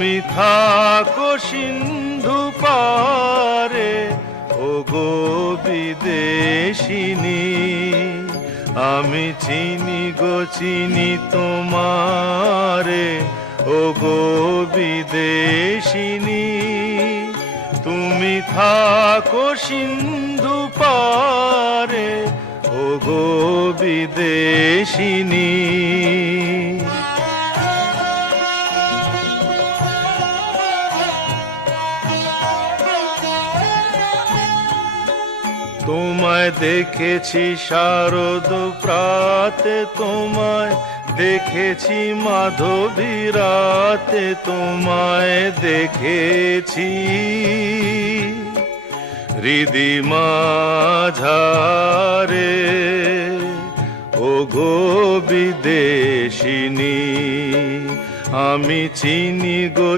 তুমি থাকো সিন্ধু পারে, ও গো বিদেশিনী। আমি চিনি গো চিনি তোমারে, ও গো বিদেশিনী। তুমি থাকো সিন্ধু পারে, ও গো বিদেশিনী। তোমায় দেখেছি শারদ প্রাতে, তোমায় দেখেছি মাধবী রাতে, তোমায় দেখেছি হৃদি মাঝারে, ও গো বিদেশিনী। আমি চিনি গো